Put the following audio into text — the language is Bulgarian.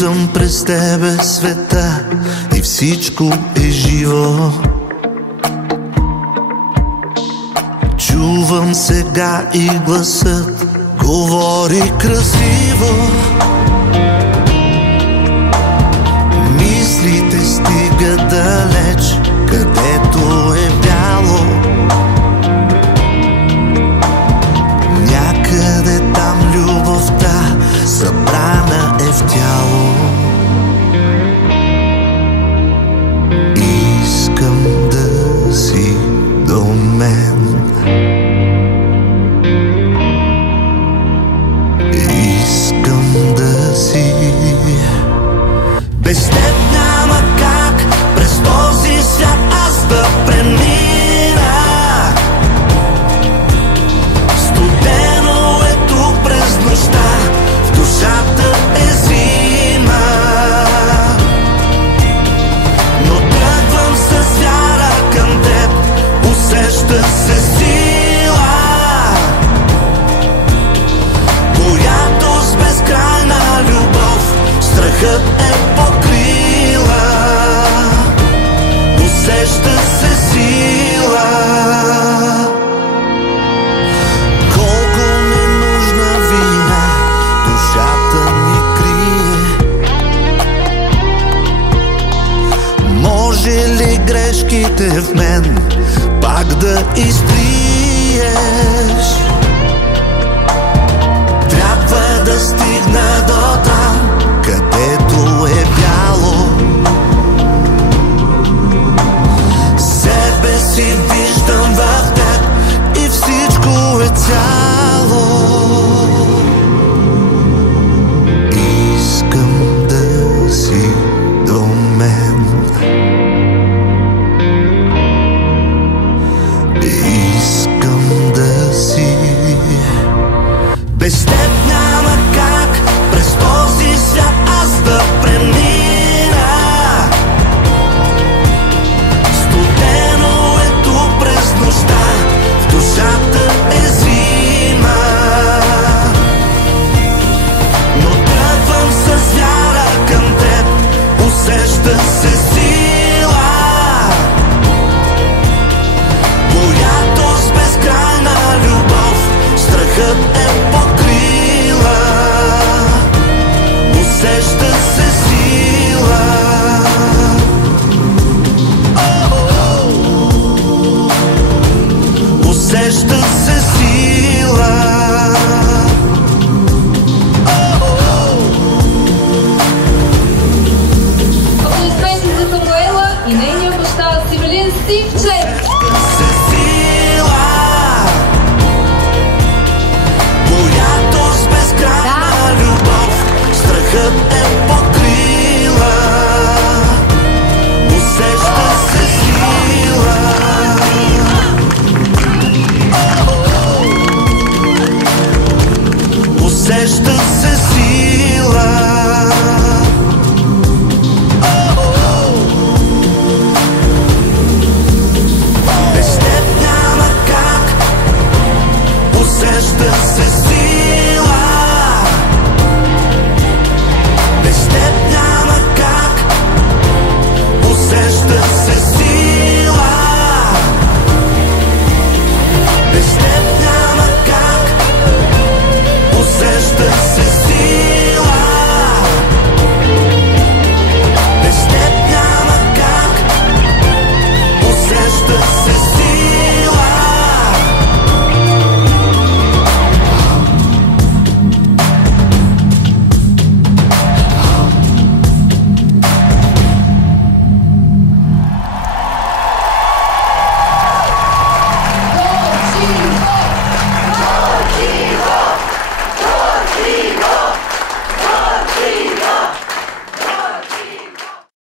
Виждам през тебе света и всичко е живо. Чувам сега и гласът говори красиво. Мислите стигат далеч, където е бяло. Някъде там любовта събрана е в тяло. Искам да си до мен. Искам да си. Без теб няма как през този свят аз да премина. Студено е тук през нощта, в душата е зима. Но тръгвам с вяра към теб, усеща се сила, която с безкрайна любов страхът е покрила. Усеща се сила. Колко ненужна вина душата ми крие. Може ли грешките в мен пак да изтриеш? Трябва да стигна до там, където е бяло. Себе си виждам в теб и всичко е цяло. Искам да си до мен. Искам да си. Без теб няма как през този свят аз да премина. Студено е тук през нощта, в душата е зима. Но тръгвам с вяра към теб, усеща се сила, която с безкрайна любов страхът е покрила. Усеща се сила. Усеща се сила. Аплодисменти за Самуела и нейния баща Севелин Сивчев. Която с безкрайна любов страхът е покрила. Усеща се сила. Усеща се